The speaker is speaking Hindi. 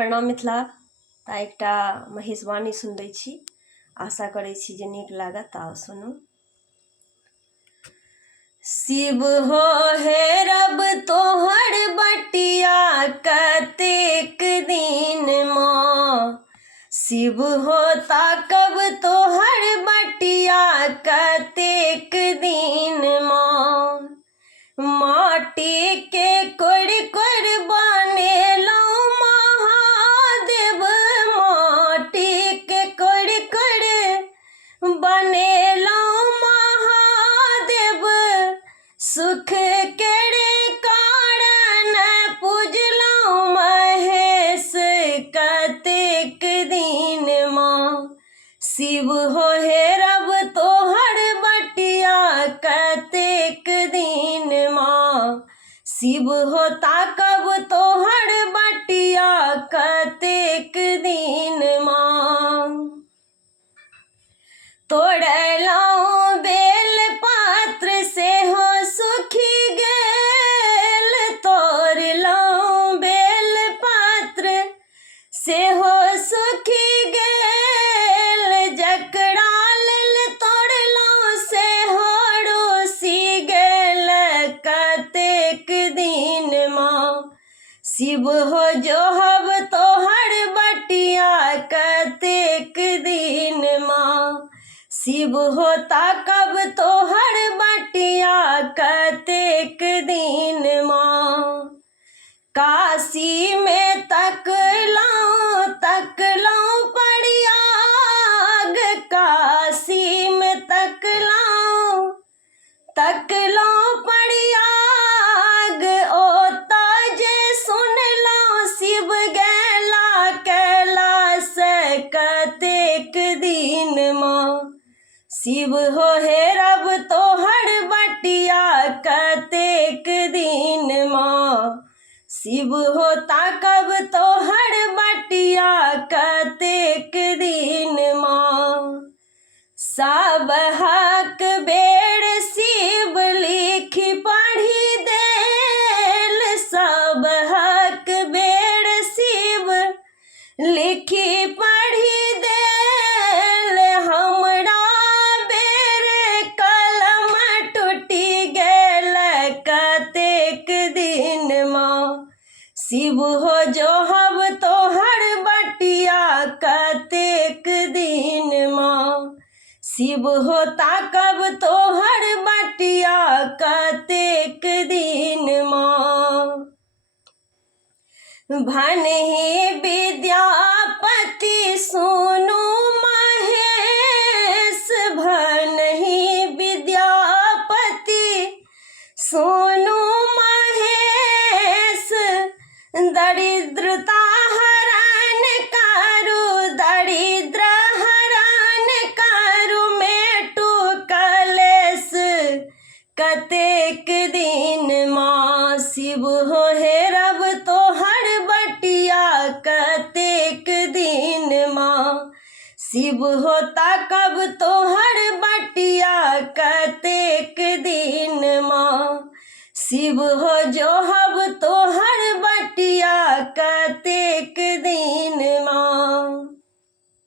प्रणाम मिथिला। एकटा महेशवाणी सुनबै छी, आशा करै छी जे नीक लागत। आओ सुनू। शिव हो हेरब तोहर बटिया कतेक दिन माँ, शिव हो ताकब तोहर बटिया कतेक दिन माँ। माटी के कोरि कोरि बनेलहुँ महादेव, माटी के कोरि कोरि बनेलहुँ महादेव। सुख केरे कारण पूजलहुँ महेश कतेक दिन माँ। शिव हो हेरब तोहर बटिया कतेक दिन माँ, शिव हो ताकब तोहर बटिया कतेक दिन माँ। तोड़लहुँ बेल पात्र सेहो सुखि गेल, तोड़लहुँ बेल पात्र सेहो सुखि गेल। जकरा लेल तोड़लहुँ सेहो रुसि गेल कतेक दिन माँ। शिव हो जोहब तोहर बटिया कतेक दिन माँ, शिव हो ताकब तोहर बटिया कतेक दिन माँ। काशी में तकलहुँ तकलहुँ प्रयाग, काशी में तकलहुँ तकलहुँ प्रयाग। ओतऽ जे सुनलहुँ शिव गेला कैलाश कतेक दिन माँ। शिव हो हेरब तोहर बटिया कतेक दिन माँ, शिव हो ताकब तोहर बटिया कतेक दिन माँ। सबहक बेर शिव लिखि पढ़ि देल, सबहक बेर शिव लिखि पढ़ि देल। हमरा बेर कलम टूटि गेल कतेक दिन माँ। शिव हो जोहब तोहर बटिया कतेक दिन माँ, शिव हो ताकब तोहर बटिया कतेक दिन माँ। भनहि विद्यापति सुनु महेश, भनहि विद्यापति सुनु महेश। दरिद्रता हरण करू, दरिद्र हरण करू, मेटू कलेश कतेक दिन माँ। शिव हो हेरब तोहर बटिया कतेक दिन माँ, शिव हो ताकब तोहर बटिया कतेक दिन माँ, शिव हो